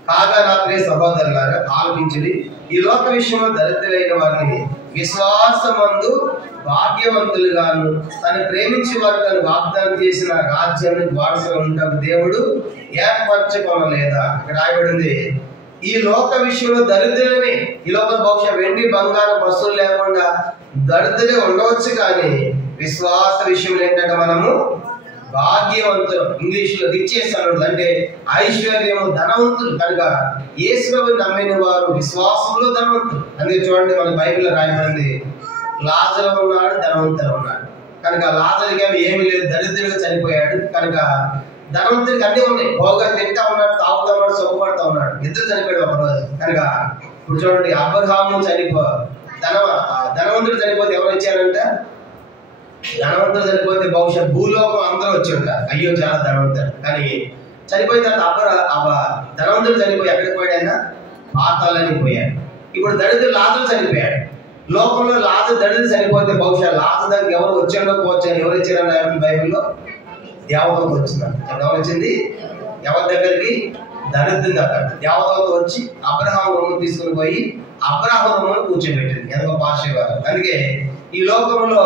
కాగా నా ప్రియ సహోదరులారా ఆలోచించుడి, ఈ లోక విషయంలో దరిద్రులైన వారిని విశ్వాసమందు భాగ్యవంతులుగాను, తను ప్రేమించి వారు తను వాగ్దానం చేసిన రాజ్యాన్ని వారసుగా ఉంటారు దేవుడు ఏర్పరచుకోనలేదా? ఇక్కడ రాయబడింది, ఈ లోక విషయంలో దరిద్రులనే. ఈ లోక బహుశా వెండి బంగారం వస్తువులు లేకుండా దరిద్రులే ఉండవచ్చు, కానీ విశ్వాస విషయంలో ఏంటంటే మనము భాగ్యవంతులు. ఇంగ్లీష్ లో రిచెస్ అన్నది అంటే ఐశ్వర్యము, ధనవంతులు. కనుక యేసుని నమ్మిన వారు విశ్వాసంలో ధనవంతులు. అందుకే చూడండి, మన బైబిల్లో రాయబడింది, లాజరు ఉన్నాడు, ధనవంతులు ఉన్నాడు. కనుక లాజరుకి ఏమీ లేదు, దరిద్రుడిగా చనిపోయాడు. కనుక ధనవంతుడికి అన్నీ ఉన్నాయి, భోగా తింటా ఉన్నాడు, తాగుతా ఉన్నాడు, సుఖపడతా ఉన్నాడు. ఇద్దరు చనిపోయాడు ఒక రోజు. కనుక ఇప్పుడు చూడండి, అబ్రహాము ధనవంతుడు చనిపోతే ఎవరు వచ్చారంట? ధనవంతుడు చనిపోతే బహుశా భూలోకం అందరూ వచ్చి ఉంటారు, అయ్యో చాలా ధనవంతుడు. కానీ చనిపోయిన తర్వాత ధనవంతుడు చనిపోయి ఎక్కడికి పోయాడైనా? పాతాళానికి పోయాడు. ఇప్పుడు దరిద్రుడు లాజరు చనిపోయాడు. లోకంలో దరిద్రుడు చనిపోతే బహుశా లాజరు దగ్గరికి ఎవరు వచ్చాడో పోవచ్చారు. ఎవరు వచ్చారని బైబిల్లో దేవదూత వచ్చిందంట. ఎవరు వచ్చింది? ఎవరి దగ్గరికి? దరిద్రం దగ్గర. దేవదూత వచ్చి అబ్రహాము రొమ్ము తీసుకుని పోయి అబ్రహాము రొమ్మును కూర్చోబెట్టింది. ఎంత గొప్ప ఆశీర్వాదం. అందుకే ఈ లోకంలో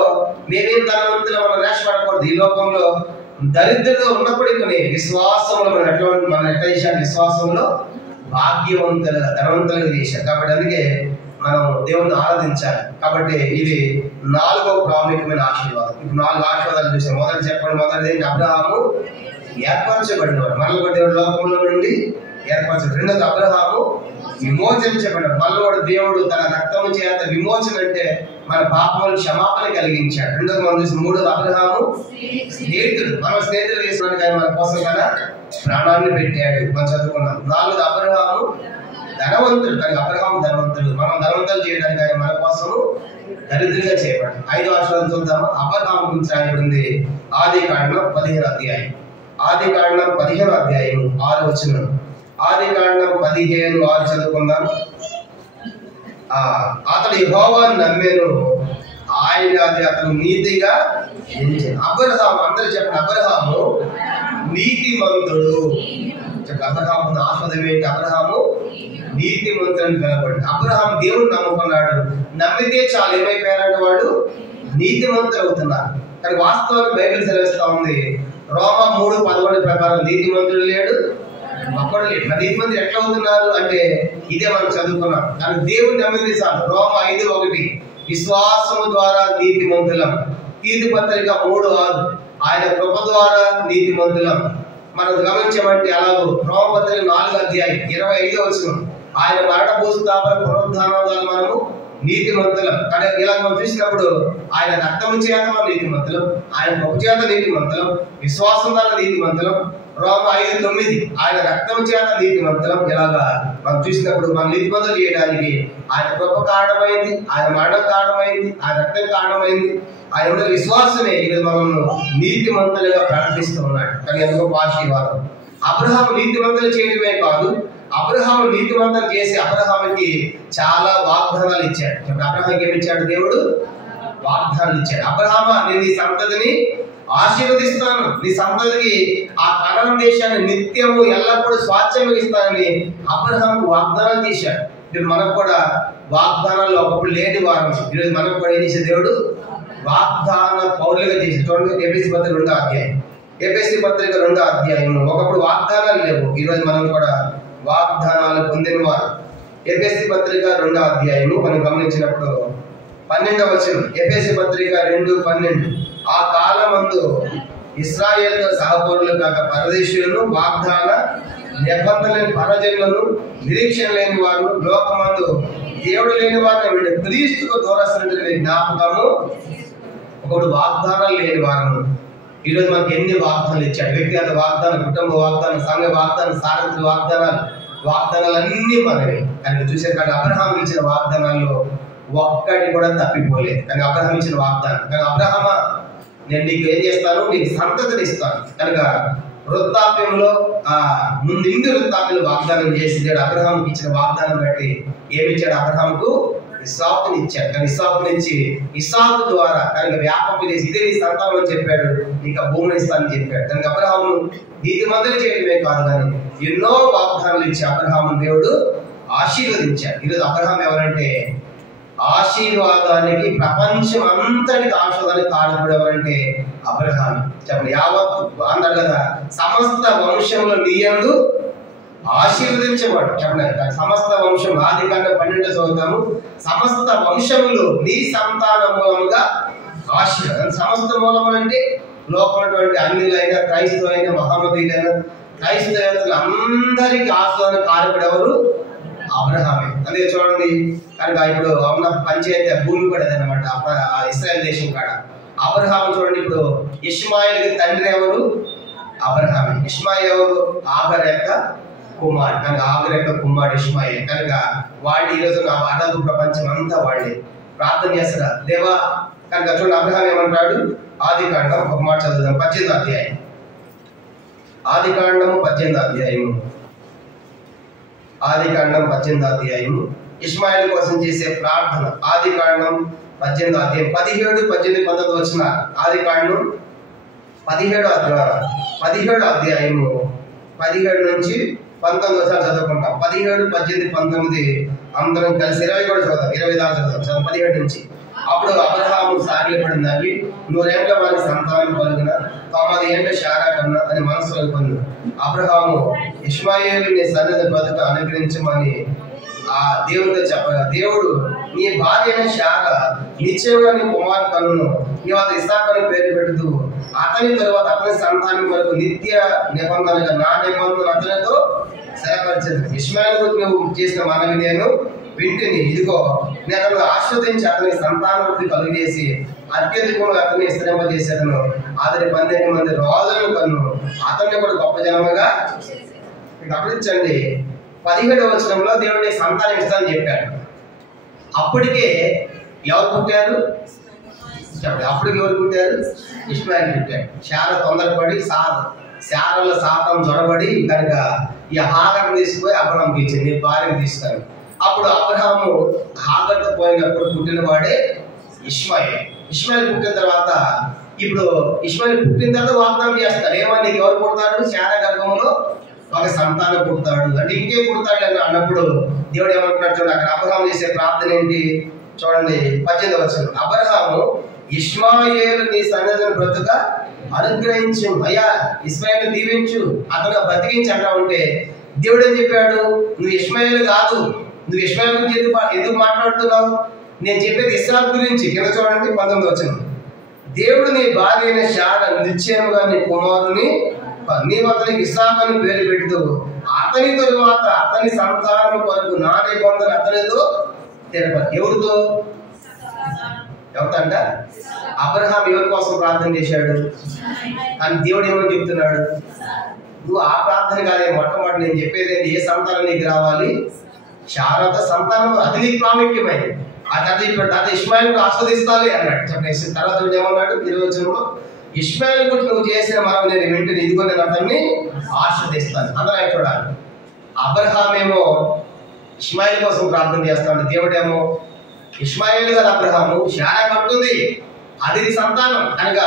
మేమేం ధనవంతులు మనం రేషపడకూడదు. ఈ లోకంలో దరిద్రత ఉన్నప్పటికీ విశ్వాసంలో మనం ఎట్లా చేశారు? విశ్వాసంలో భాగ్యవంతులుగా, ధనవంతులుగా చేశారు. కాబట్టి అందుకే మనం దేవుణ్ణి ఆరాధించాలి. కాబట్టి ఇది 4వ ప్రాముఖ్యమైన ఆశీర్వాదం. ఇప్పుడు 4 ఆశీర్వాదాలు చూసాం. మొదటి చెప్పండి, మొదటిది ఏంటి? అబ్రహాము ఏర్పరచబడినవాడు. మళ్ళీ కూడా దేవుడు లోకంలో నుండి ఏర్పరచబడి. రెండోది అబ్రహాము విమోచించబడ్డాడు. మళ్ళీ కూడా దేవుడు తన రక్తము చేత విమోచన అంటే మన పాపములు క్షమాపణ కలిగించాడు. రెండోది మనం చూసి, మూడోది అబ్రహాము స్నేహితుడు. మన స్నేహితులు చేసినట్టు ఆయన మన కోసం కదా ప్రాణాన్ని పెట్టాడు. మనం చదువుకున్నాం. 4ది అబ్రహాము ధనవంతుడు. కానీ అబ్రహాము ధనవంతుడు. మనం ధనవంతులు చేయడానికి ఆయన మన కోసం దరిద్రులుగా చేయబడ్డాడు. 5వ ఆశీర్వాదం చూద్దాము. అబ్రహాము గురించి రాయబడింది ఆదికాండం 15వ అధ్యాయం, ఆదికాండం 15వ అధ్యాయం 6వ వచనం. ఆదికాండం 15:6 చదువుకుందాం. అతడు యెహోవాను నమ్మెను, ఆయన అది అతను నీతిగా ఎంచెను. అబ్రహాము, అందరూ చెప్పండి, అబ్రహాము నీతిమంతుడు. అబ్రహాము ఆస్పదం ఏంటి? అబ్రహాము నీతిమంతుడని పిలవబడి. అబ్రహాము దేవుడు నమ్ముకున్నాడు. నమ్మితే చాలు ఏమైపోయారంటే వాడు నీతిమంతుడు అవుతున్నారు. కానీ వాస్తవానికి బైబిల్ సెలవిస్తా ఉంది, రోమా 3:11 ప్రకారం నీతిమంతుడు లేడు, ఒక్కడు లేడు. మరి నీతిమంతుడు ఎట్లా అవుతున్నారు అంటే ఇదే మనం చదువుకున్నాం. కానీ దేవుడు నమ్మితే చాలు. రోమా 5:1 విశ్వాసము ద్వారా నీతిమంతులం. తీతు పత్రిక 3:6 ఆయన కృప ద్వారా నీతిమంతులం. మనం గమనించమంటే అలాగూ రోమపత్రిక 4వ అధ్యాయం 25వ వచనం ఆయన మరణ భూస్థాపన పునరుద్ధానం ద్వారా మనము నీతిమంతులం. కానీ ఇలా మనం చూసినప్పుడు ఆయన రక్తము చేత మనం నీతిమంతులం, ఆయన కృప చేత నీతిమంతులం, విశ్వాసం ద్వారా నీతిమంతులం. రోమ 5:9 ఆయన రక్తం చేత నీతిమంతులం. ఇలాగా మనం చూసినప్పుడు మనం నీతిమంతులు చేయడానికి ఆయన కృప కారణమైంది, ఆయన మరణం కారణమైంది, ఆయన రక్తం కారణమైంది. ఆయన ఉన్న విశ్వాసమే ఈరోజు మనల్ని నీతిమంతులుగా ప్రకటిస్తూ ఉన్నాడు. కానీ ఎంతో ఆశీర్వాదం. అబ్రహాము నీతిమంతులు చేయడమే కాదు, అబ్రహాము నీతిమంతులు చేసి అబ్రహాముకి చాలా వాగ్దానాలు ఇచ్చాడు. అబ్రహాంకి ఏమి ఇచ్చాడు? దేవుడు వాగ్దానాలు ఇచ్చాడు. అబ్రహామా, నేను ఈ సంతతిని ఆశీర్వదిస్తాను, నీ సంతతికి ఆ కనాను దేశాన్ని నిత్యము ఎల్లప్పుడూ స్వాస్థ్యం ఇస్తానని అబ్రహాంకు వాగ్దానం చేశాడు. ఇప్పుడు మనకు కూడా వాగ్దానాల్లో ఒకప్పుడు లేని వారం, ఈరోజు మనకు కూడా ఏం చేసే దేవుడు వాగ్దాన పౌరులుగా చేసి. చూడండి ఎఫెసీ పత్రిక 2వ అధ్యాయం, ఎఫెసీ పత్రిక 2వ అధ్యాయం. ఒకప్పుడు వాగ్దానాలు లేవు, ఈరోజు మనం కూడా వాగ్దానాలు పొందిన వారు. ఎఫెసీ పత్రిక 2వ అధ్యాయము మనం గమనించినప్పుడు 12వ వచనం, ఎఫెసీ పత్రిక 2:12. ఆ కాలమందు ఇశ్రాయేలు సహపౌరులు కాక పరదేశులను, వాగ్దాన నిబంధన లేని పరజనులను, నిరీక్షణ లేని వారు, లోకమందు దేవుడు లేని వారిని వీళ్ళు క్రీస్తుకు దూరస్తున్నటువంటి జ్ఞాపకము. ఒకప్పుడు వాగ్దానాలు లేని వారు, ఈరోజు మనకి ఎన్ని వాగ్దానాలు ఇచ్చాడు. వ్యక్తిగత వాగ్దానం, కుటుంబ వాగ్దానం, సంఘ వాగ్దానం, సార్వత్రిక వాగ్దానాలన్నీ మనవి. కానీ చూసే కానీ అబ్రహాం ఇచ్చిన వాగ్దానాల్లో ఒక్కటి కూడా తప్పిపోలేదు. కానీ అబ్రహాం ఇచ్చిన వాగ్దానం, కానీ అబ్రహామా నేను నీకు ఏం చేస్తాను, నీకు సంతతిని ఇస్తాను. కనుక వృద్ధాప్యంలో ముందు వృద్ధాప్యంలో వాగ్దానం చేసి అబ్రహాంకి ఇచ్చిన వాగ్దానం బట్టి ఏమిచ్చాడు, అబ్రహాంకు ఇస్సాకుని ఇచ్చాడు. కానీ ఇస్సాకుని ఇచ్చి ఇస్సాకు ద్వారా కనుక వ్యాపకం చేసి ఇదే నీ సంతానం అని చెప్పాడు, నీకు ఆ భూమిని ఇస్తానని చెప్పాడు. కనుక అబ్రహామును నీతిమంతులు చేయడమే కాదు కానీ ఎన్నో వాగ్దానాలు ఇచ్చి అబ్రహామును దేవుడు ఆశీర్వదించాడు. ఈరోజు అబ్రహాం ఎవరంటే ఆశీర్వాదానికి, ప్రపంచం అంతటికి ఆశీర్వాదానికి కారణం ఎవరంటే అబ్రహాం. చెప్పండి, యావత్ అన్నాడు కదా, సమస్త వంశంలో నీయందు ఆశీర్వదించబడు. చెప్పండి, సమస్త వంశం ఆదికాండం 12 చదువుతాము. సమస్త వంశములు నీ సంతాన మూలముగా ఆశీర్వాదం. సమస్త మూలములు అంటే లోపల అన్యులైనా, క్రైస్తవులైన, మహమ్మదీయులైన, క్రైస్తవులు అందరికీ ఆశీర్వాదం కారకుడు ఎవరు, అబ్రహామే. అదే చూడండి, కనుక ఇప్పుడు ఉన్న పంచాయతీ భూమి కూడా అదనమాట, ఇశ్రాయేల్ దేశం కాడ. అబ్రహాం చూడండి, ఇప్పుడు ఇష్మాయిల్కి తండ్రి ఎవరు, అబ్రహామే. ఇష్మాయిల్ ఎవరు, ఆగర్ యొక్క కుమారుడు. కనుక ఆగర్ యొక్క కుమారుడు ఇష్మాయిల్. కనుక వాళ్ళు ఈరోజు అరబ్ ప్రపంచం అంతా వాళ్ళే ప్రార్థన చేస్తారా దేవా. కనుక చూడండి అబ్రహాం ఏమంటాడు, ఆదికాండం ఒక మాట చదువుదాం, 18వ అధ్యాయం. ఆదికాండము 18వ అధ్యాయము, ఆదికాండం 18వ అధ్యాయము ఇష్మాయిల్ కోసం చేసే ప్రార్థన. ఆదికాండం 18వ అధ్యాయం 17, 18, 19 వచ్చిన ఆదికాండం 17వ అధ్యాయము 17 నుంచి 19 వచ్చారు చదువుకుంటాం. 17, 18, 19 అందరం కలిసి 20 కూడా చదువుతాం, 20 దాకా చదువుతాం. 17 నుంచి, అప్పుడు అబ్రహాము సాగిలపడింది, 100 ఏళ్ల వారి సంతానం కలిగిన 9 ఏళ్ల శారా కన్నా అని మనసులో పొంది అబ్రహాము ఇష్మాయేలుని సన్నిధి బ్రతుకు అనుగ్రహించమని ఆ దేవుడితో చెప్పగా, దేవుడు నీ భార్య అయిన శారా నిశ్చయంగా నీ కుమారు కన్నును నీవు అతని ఇస్సాకు పేరు పెడుతూ అతని తరువాత అతని సంతానం వరకు నిత్య నిబంధనగా నా నిబంధన అతనితో స్థిరపరిచింది. ఇష్మాయేలు నువ్వు చేసిన మనవి నేను వింటిని, ఇదిగో నేను అతను ఆస్వాదించి అతని సంతానవృద్ధి కలుగజేసి అత్యధికంగా అతన్ని స్థిరింపజేసేదను. అతని 12 మంది రాజులను కన్ను అతన్ని కూడా గొప్ప జనముగా. గమనించండి, 17వ వచనంలో దేవుడిని సంతానం ఇస్తానని చెప్పాడు. అప్పటికే ఎవరు పుట్టారు చెప్పండి, అప్పటికి ఎవరు పుట్టారు, ఇష్మాయిల్ పుట్టాడు. శారా తొందరపడి శారలో శాతం జొరబడి కనుక ఈ హాగర్ని తీసుకుపోయి అబ్రహాంకి ఇచ్చింది, భార్యను తీసుకొని. అప్పుడు అబ్రహాము హాగర్తో పోయినప్పుడు పుట్టిన వాడే ఇష్మాయిల్. ఇష్మాయిల్ పుట్టిన తర్వాత, ఇప్పుడు ఇష్మాయిల్ పుట్టిన తర్వాత వాగ్దానం చేస్తాడు, ఏమని నీకు ఎవరు పుడతాడు, శారా గర్భంలో ఒక సంతానం పుడతాడు అంటే ఇంకేం పుడతాడు అని అన్నప్పుడు దేవుడు ఏమంటున్నాడు చూడండి, అక్కడ అబ్రహాం చేసే ప్రార్థన ఏంటి చూడండి, 18వ వచనం. అబ్రహాము ఇష్మాయేలు నీ సన్నిధిని బ్రతుక అనుగ్రహించు, అయ్యా ఇష్మాయేలు దీవించు, అతను బతికించి అంటా ఉంటే దేవుడు ఏం చెప్పాడు, నువ్వు ఇష్మాయేలు కాదు, నువ్వు ఇష్మాయేలు గురించి ఎందుకు మాట్లాడుతున్నావు, నేను చెప్పేది ఇస్సాకు గురించి. కింద చూడండి 19వ వచనం. దేవుడు నీ భార్య అయిన శారా నిశ్చయముగా నీ కుమారుని నీవు అతనికి ఇస్సాకు అని పేరు పెడుతూ అతని తరువాత అతని సంతానం కొరకు నా నిబంధన అతనితో తెరపడి. ఎవరితో, ఎవరితో అంట, అబ్రహాం ఎవరి కోసం ప్రార్థన చేశాడు, కానీ దేవుడు ఏమని చెప్తున్నాడు, నువ్వు ఆ ప్రార్థన కాదే, మొట్టమొదటి నేను చెప్పేది ఏంటి, ఏ సంతానం నీకు రావాలి, శారాతో సంతానం, అది నీకు ప్రాముఖ్యమైనది. ఆ తర్వాత ఇప్పుడు తాత ఇష్మాయిల్ని ఆస్వాదిస్తాలి అన్నాడు. చెప్పండి, తర్వాత ఏమన్నాడు 20వ వచనంలో, ఇష్మాయిల్ గురించి నువ్వు చేసిన మనం నేను వెంటనే ఇదిగో నేను అతన్ని ఆస్వాదిస్తాను. అందరూ చూడాలి, అబ్రహాం ఏమో ఇష్మాయిల్ కోసం ప్రార్థన చేస్తాడు, దేవుడేమో ఇష్మాయిల్ గారు అబ్రహాము శారా కట్టుంది అది నీ సంతానం కనుక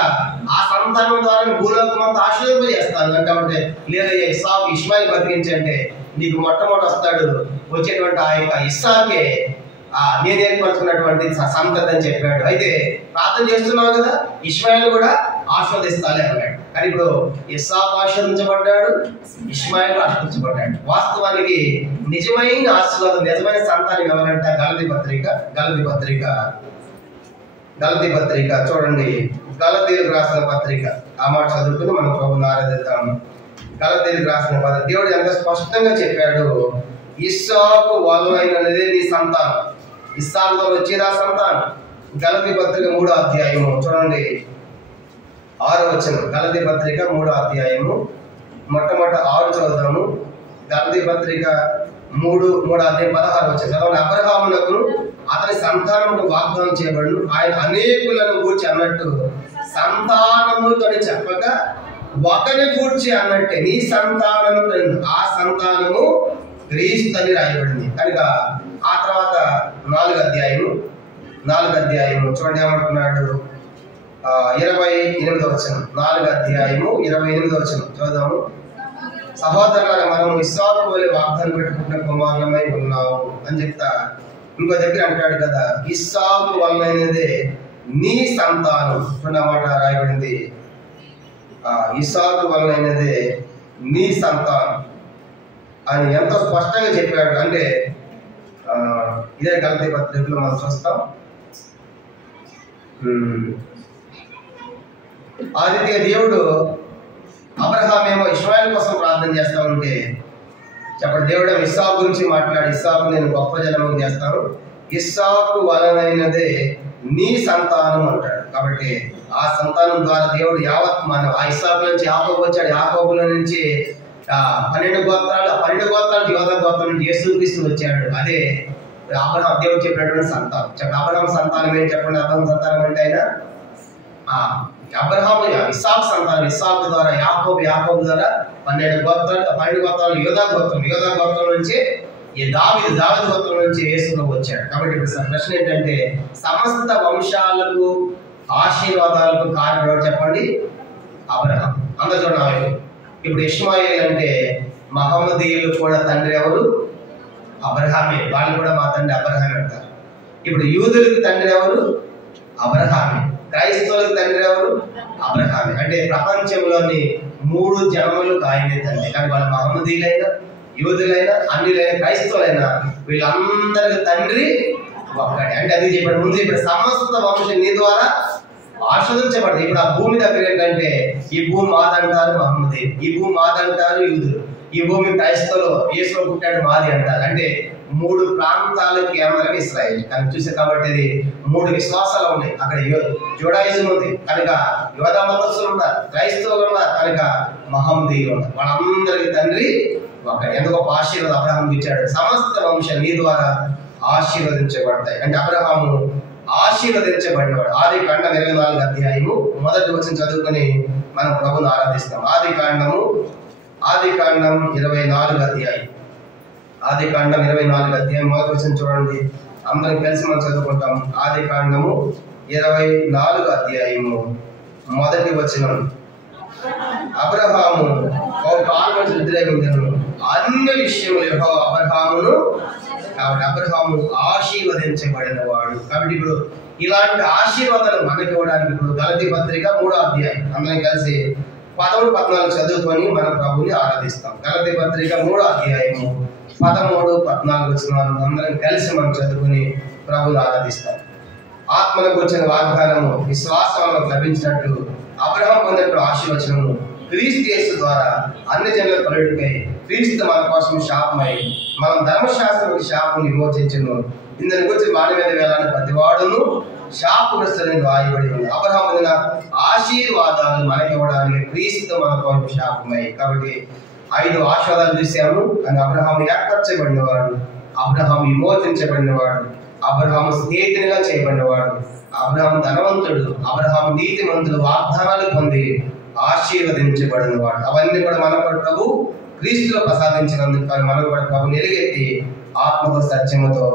ఆ సంతానం ద్వారా భూలోకం అంతా ఆశీర్వదింపజేస్తాను కాబట్టి లేదా ఇస్సాకు ఇష్మాయిల్ బతికించంటే నీకు మొట్టమొదటి వస్తాడు వచ్చేటువంటి ఆ యొక్క ఇస్సాకే నేను ఏర్పరచుకున్నటువంటి సంతతి అని చెప్పాడు. అయితే ప్రార్థన చేస్తున్నావు కదా, ఇష్మాయిల్ కూడా ఆశీర్వదిస్తాలే అన్నాడు. కానీ ఇప్పుడు ఇస్సాకు ఆశీర్వదించబడ్డాడు, ఇష్మాయిల్ ఆశీర్వదించబడ్డాడు. వాస్తవానికి నిజమైన ఆశీర్వాదం, నిజమైన సంతానం ఎవరంట? గలతీ పత్రిక చూడండి. గలతీయులకు రాసిన పత్రిక ఆ మాట చదువుకుని మనం ప్రభువుని ఆరాధిద్దాము. గలతీయులకు రాసిన పత్రిక దేవుడు ఎంత స్పష్టంగా చెప్పాడు, ఇస్సాకు వలనైనదే నీ సంతానం, ఇస్సాకుతో వచ్చేదా సంతానం. గలతీ పత్రిక 3వ అధ్యాయము చూడండి 6వ వచనం. గలతీ పత్రిక 3వ అధ్యాయము మొట్టమొదటి 6 చదువుదాము. గలతీ పత్రిక 3వ అధ్యాయం 16వ వచనం. అబ్రహామునకు అతని సంతానముకు వాగ్దానం చేయబడు, ఆయన అనేకులను గూర్చి అన్నట్టు సంతానముతో చెప్పక ఒకరిని గూర్చి అన్నట్టే నీ సంతానము, ఆ సంతానము క్రీస్తు అని రాయబడింది. కనుక ఆ తర్వాత 4వ అధ్యాయము చూడండి ఏమంటున్నాడు. 28వ వచనం. 4వ అధ్యాయము 28వ వచనం చదువుదాము. సహోదరులారా మనము ఇస్సాకు వలె వాగ్దానం పెట్టుకున్న కుమారులమై ఉన్నాము అని చెప్తా ఇంకో దగ్గర అంటాడు కదా, ఇస్సాకు వలనైనదే నీ సంతానం అన్నమాట రాయబడింది. ఇస్సాకు వలనైనదే నీ సంతానం అని ఎంతో స్పష్టంగా చెప్పాడు. అంటే ఇదే గలతీ పత్రికలో మనం చూస్తాం. ఆ రీతిగా దేవుడు అబ్రహాం ఏమో ఇష్మాయిల్ కోసం ప్రార్థన చేస్తా ఉంటే చెప్పండి, దేవుడు ఇస్సాకు గురించి మాట్లాడి ఇస్సాకు నేను గొప్ప జనము చేస్తాను, ఇస్సాకు వలనైనదే నీ సంతానం అంటాడు. కాబట్టి ఆ సంతానం ద్వారా దేవుడు యావత్ మనం ఆ ఇస్సాకు నుంచి యాకోబు వచ్చాడు, యాకోబుల నుంచి 12 గోత్రాలు, 12 గోత్రాలు యోధా గోత్రం నుంచి యేసుక్రీస్తు వచ్చాడు. అదే అబ్రహాం దేవుడు చెప్పినటువంటి సంతానం. చెప్పండి అబ్రహాం సంతానం ఏంటి చెప్పండి. అబ్రహాం సంతానం అంటే ఆయన అబ్రహాము ఇస్సాకు సంతానం, ఇస్సాకు ద్వారా యాకోబు ద్వారా 12 గోత్రాలు యోధా గోత్రం నుంచి దావీదు గోత్రం నుంచి యేసు వచ్చాడు. కాబట్టి ఇప్పుడు ప్రశ్న ఏంటంటే సమస్త వంశాలకు ఆశీర్వాదాలకు కారణం చెప్పండి అబ్రహాం. అందరూ చూడండి. ఇప్పుడు ఇష్మాయిల్ అంటే మహమ్మదీయులు కూడా తండ్రి ఎవరు? అబ్రహామే. వాళ్ళు కూడా మా తండ్రి అబ్రహామే అంటారు. ఇప్పుడు యూదులకు తండ్రి ఎవరు? అబ్రహామే. క్రైస్తవులకు తండ్రి ఎవరు? అబ్రహామే. అంటే ప్రపంచంలోని 3 జనములకు ఆయనే తండ్రి. కానీ వాళ్ళ మహమ్మదీయులైనా, యూదులైనా, అన్యులైనా, క్రైస్తవులైనా వీళ్ళందరికి తండ్రి ఒక్కడే. అంటే అది చెప్పాడు ముందు. ఇప్పుడు సమస్త వంశం నీ ద్వారా ఆస్వాదించబడింది. ఇప్పుడు ఆ భూమి దగ్గర ఏంటంటే ఈ భూమి మాదంటారు మహమ్మదీ, ఈ భూమి మాదంటారు యూదులు, ఈ భూమి క్రైస్తవులు యేసులో పుట్టాడు మాది అంటారు. అంటే 3 ప్రాంతాల కేంద్రం ఇస్రాయేల్. కానీ చూసే కాబట్టి ఇది 3 విశ్వాసాలు ఉన్నాయి. అక్కడ జూడాయిజం ఉంది కనుక యోధా మతస్థులు ఉన్నారు, క్రైస్తవులు ఉన్నారు కనుక మహమ్మదీయులు ఉన్నారు. వాళ్ళందరికీ తండ్రి ఒక ఎంత గొప్ప ఆశీర్వాదం అబ్రహాంకి ఇచ్చాడు. సమస్త వంశం నీ ద్వారా ఆశీర్వదించబడతాయి. అంటే అబ్రహాము ఆశీర్వదించబడినవాడు. ఆదికాండం 24వ అధ్యాయము 1వ వచనం చదువుకొని మనం ప్రభువుని ఆరాధిస్తాం. ఆదికాండం 24వ అధ్యాయం. ఆదికాండం 24వ అధ్యాయం 1వ వచనం చూడండి. అందరం కలిసి మనం చదువుకుంటాం. ఆదికాండము 24వ అధ్యాయము 1వ వచనం. అబ్రహాము ఒక కాలం వ్యతిరేకించను అన్ని విషయములు యెహోవా అబ్రహామును, కాబట్టి అబ్రహాము ఆశీర్వదించబడిన వాడు. కాబట్టి ఇప్పుడు ఇలాంటి ఆశీర్వాదాలు మనకి ఇవ్వడానికి ఇప్పుడు గలతీ పత్రిక 3వ అధ్యాయం అందరం కలిసి 13, 14 చదువుకొని మన ప్రభుని ఆరాధిస్తాం. గలతీ పత్రిక 3వ అధ్యాయము 13, 14 వచనాలు అందరం కలిసి మనం చదువుకొని ప్రభుని ఆరాధిస్తాం. ఆత్మలకు వచ్చిన వాగ్దానము విశ్వాసంలో లభించినట్లు అబ్రహాం పొందినట్లు ఆశీర్వచనము క్రీస్తు యేసు ద్వారా అన్ని జనుల కలుగుటకై క్రీస్తు మన కోసం శాపమై మనం ధర్మశాస్త్రం శాపం విమోచించును. ఇందుని గురించి వాడి మీద వేలాలని ప్రతివాడును శాపగ్రస్తులని రాయబడి ఉంది. అబ్రహాం పొందిన ఆశీర్వాదాలు మనకి ఇవ్వడానికి క్రీస్తు మన కోసం శాపమై. కాబట్టి 5 ఆశీర్వాదాలు చూసాము. కానీ అబ్రహాము ఏర్పరచబడినవాడు, అబ్రహాము విమోచించబడినవాడు, అబ్రహాము స్నేహితునిగా చేయబడినవాడు, అబ్రహాము ధనవంతుడు, అబ్రహాము నీతిమంతుడు, వాగ్దానాలు పొంది ఆశీర్వదించబడిన వాడు. అవన్నీ కూడా మనం కూడా ప్రభు క్రీస్తులో ప్రసాదించినందుకు కానీ మనం కూడా ప్రభు నిలగెత్తి ఆత్మతో సత్యముతో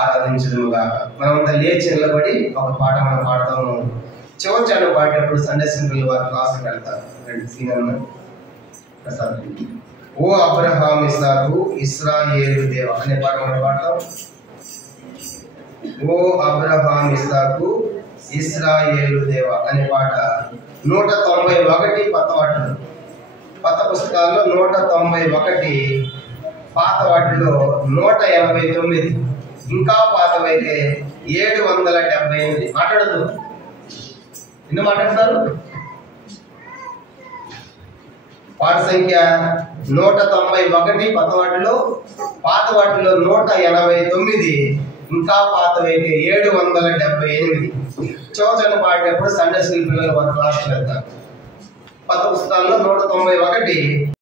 ఆరాధించదుముగా. మనమంతా లేచి నిలబడి ఒక పాట మనం పాడతాము. చివరి పాడేటప్పుడు సండే స్కూల్ వారి క్లాస్కి వెళ్తారు. సీనియర్ ప్రసాద్, ఓ అబ్రహాం ఇస్సాకు ఇశ్రాయేలు దేవ అనే పాట మనం పాడతాం. ఓ అబ్రహాం ఇస్సాకు ఇశ్రాయేలు దేవ అనే పాట 191 కొత్త పుస్తకాల్లో 191, పాత వాటిలో 189, ఇంకా పాతవైతే 778. మాట్లాడద్దు, ఎన్ని మాట్లాడతారు? పాట సంఖ్య 191 కొత్త వాటిలో, పాత వాటిలో 189, ఇంకా పాతవైతే 778. చౌచని పాడేటప్పుడు సండే స్కూల్ పిల్లలు వారి క్లాస్కి వెళ్తారు. కొత్త పుస్తకాల్లో 191